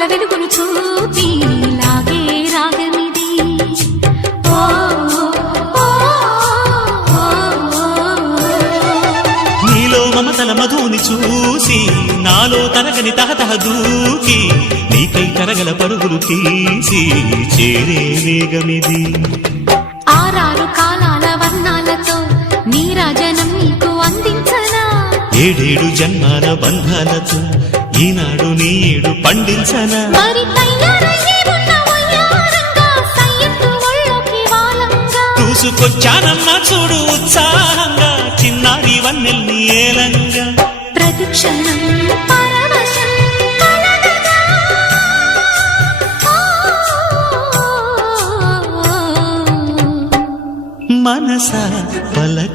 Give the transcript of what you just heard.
తలపుల వెలుగును చూపి లాగే రాగమిది. నీలో మమతల మధుని చూసి నాలో తరగని తహతహ దూకి నీకై తరగల పరుగులు తీసి చేరే వేగమిది. ఆరారు కాలాల వర్ణాలతో నీరాజనం నీకు అందించనా, ఏడేడు జన్మాల బంధాలతో ఈనాడు నీ ఏడు పండించనా. మరి తయారయ్యే ఉన్న వయ్యారంగా సయ్యత్తు ఒళ్ళోకి వాలంగా చూసుకొచ్చానమ్మా చూడు ఉత్సాహంగా చిన్నారి వన్నెల్ని ఏలంగా. ప్రతిక్షణం పరవశం కలగగా మనస పలక